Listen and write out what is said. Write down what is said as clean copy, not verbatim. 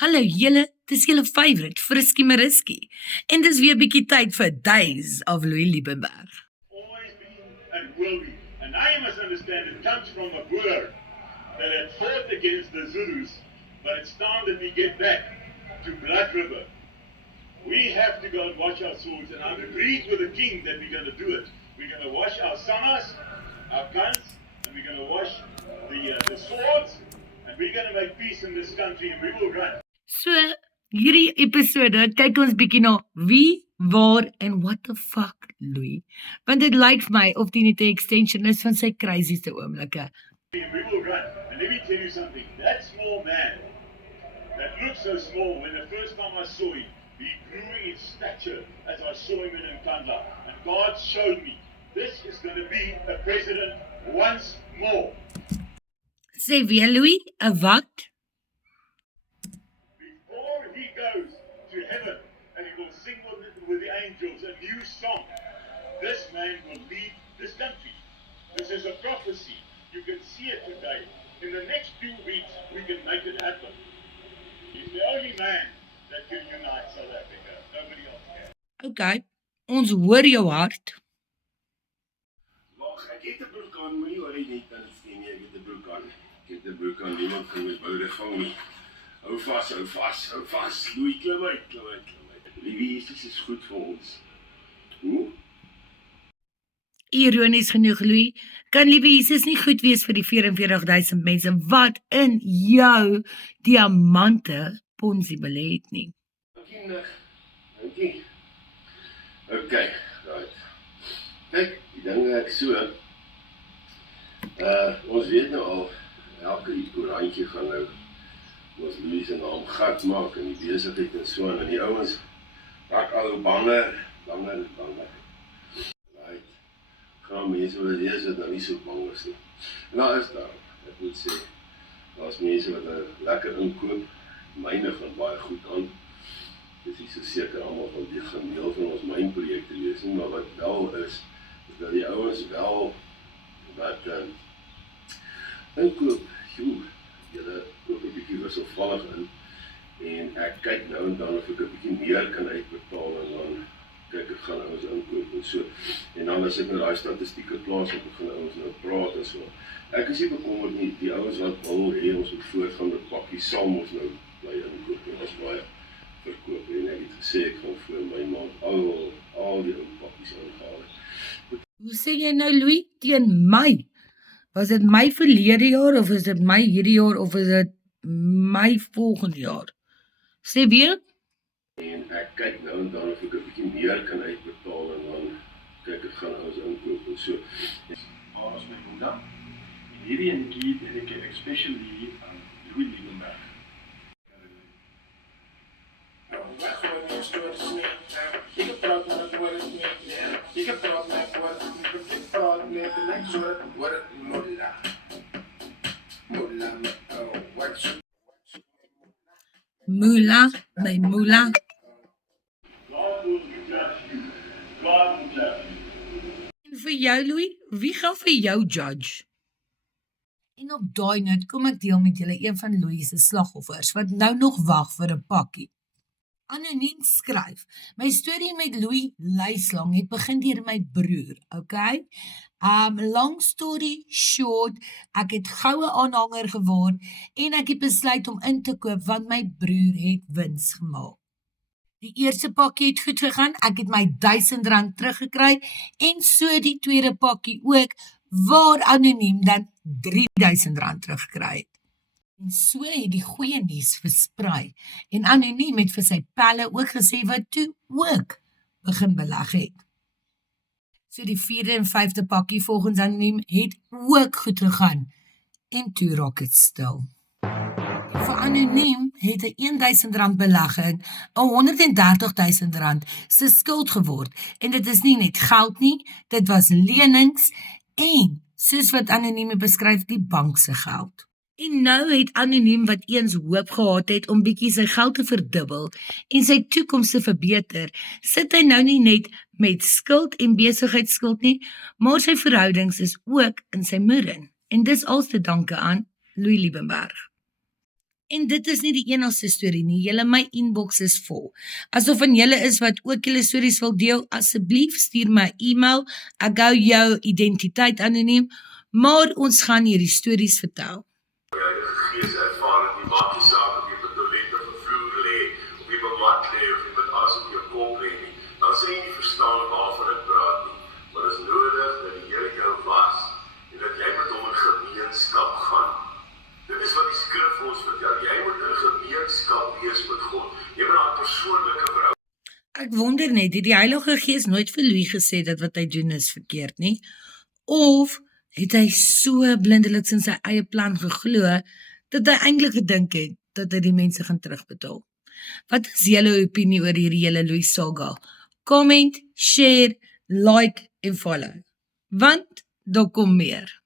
Hallo julle, dis julle favourite, Friskie Mariski. En dis weer bietjie tyd vir Days of Louis Liebenberg. Always been and will be. And now you must understand it comes from a Boer that had fought against the Zulus, but it's time that we get back to Blood River. We have to go and wash our swords, and I've agreed with the king that we're going to do it. We're going to wash our samas, our guns, and we're going to wash the swords, and we're going to make peace in this country, and we will run. So, hierdie episode kyk ons bietjie na wie, waar en what the fuck Louis. Want dit lyk vir my of dit net 'n extension is van sy crazieste oomblikke. And we will run. And let me tell you something. That small man, that looked so small when the first time I saw him, he grew in stature as I saw him in Nkandla. And God showed me, this is going to be a president once more. Sê weer Louis, 'n wat? Before he goes to heaven and he will sing with the angels a new song, this man will lead this country. This is a prophecy. You can see it today. In the next 2 weeks, we can make it happen. He's the only man that can unite South Africa. Nobody else can. Okay, ons hoor jou hart. Wag, ek het 'n broek aan, moenie worry net dan sien nie, ek het 'n broek aan. Ek het 'n broek aan, niemand kan my boude vang nie. Hou vas, hou vas, hou vas. Louis, klim uit. Liewe Jesus is goed vir ons. Hoe? Ironies genoeg Louis, kan liewe Jesus nie goed wees vir die 44,000 mense wat in jou diamante ponsie belê het nie. Dankie. Okay, right. Kyk, die dinge ek so. Ons weet nou al, elke koerantjie gaan nou ons Louis se naam gat maak in die besigheid en so en die ouens raak al hoe banger. Right. Gaan mense wat wees wat nou nie so bang is nie. En daar is daar, ek moet sê, daar's mense wat nou lekker inkoop, myne gaan baie goed aan. Dis nie so seker almal van die deel van ons mynprojekte lees nie, maar wat wel is dat die ouens wel wat inkoop, julle koop 'n bietjie wisselvallig in en ek kyk nou en dan of ek 'n bietjie meer kan uitbetaal en dan kyk ek gaan ouens inkoop en so. En dan as ek nou daai statistieke plaas op begin ouens nou praat en so. Ek is nie bekommerd nie, die ouens wat wil hê ons moet voortgaan met pakkies sal ons nou bly inkoop en ons baie verkoop en ek het gesê ek gaan voor my maand al die ou pakkies aangehaal het. Hoe sê jy nou Louis, teen my? Was dit my verlede jaar of is dit my hierdie jaar of is dit my volgende jaar? Sê weer? En ek kyk nou en dan of ek 'n bietjie meer kan uitbetaal en dan kyk ek gaan ons inkoop en so. Ons met Boeda. En hierdie enetjie het ek especially aan Louis Liebenberg. Moolah, my moolah. God will judge you. God will judge you. En vir jou Louis, wie gaan vir jou judge? En op daai noot kom ek deel met julle een van Louis se slagoffers wat nou nog wag vir 'n pakkie. Anoniem skryf, my storie met Louis Luislang het begin deur my broer, okay? Long story short, ek het goue aanhanger geword en ek het besluit om in te koop want my broer het wins gemaak. Die eerste pakkie het goed gegaan, ek het my R1000 teruggekry en so die tweede pakkie ook, waar anoniem dan R3000 teruggekry het. En so het die goeie nuus versprei en anoniem het vir sy pelle ook gesê wat toe ook begin beleg het. So die 4de en 5de pakkie volgens anoniem het ook goed gegaan en toe raak het stil. Vir anoniem het 'n R1000 belegging R130,000 se skuld geword en dit is nie net geld nie, dit was lenings en soos wat anoniem beskryf die bank se geld. En nou het anoniem wat eens hoop gehad het om bietjie sy geld te verdubbel en sy toekoms te verbeter, sit hy nou nie net met skuld en besigheidsskuld nie, maar sy verhoudings is ook in sy moeder. En dis als te danke aan Louis Liebenberg. En dit is nie die enigste storie nie, julle my inbox is vol. Asof van julle is wat ook julle stories wil deel, asseblief stuur my e-mail, ek hou jou identiteit anoniem, maar ons gaan hierdie stories vertel. Gees ervaring, die maak nie saak of jy op 'n toilet of 'n vloer lê, of jy op 'n mat lê, of jy met as op jou kop lê nie, dan sê jy nie verstaan waarvan ek praat nie, maar dit is nodig dat die Here jou was, en dat jy met hom in gemeenskap gaan. Dit is wat die skrif ons vertel, jy moet in gemeenskap wees met God, jy moet 'n persoonlike verhouding. Ek wonder net, het die Heilige Gees nooit vir Louis gesê dat wat hy doen is verkeerd nie? Of het hy so blindeliks in sy eie plan geglo, dat hy eintlik gedink het, dat hy die mense gaan terugbetaal? Wat is julle opinie oor hierdie hele Louis saga? Comment, share, like en follow. Want daar kom meer.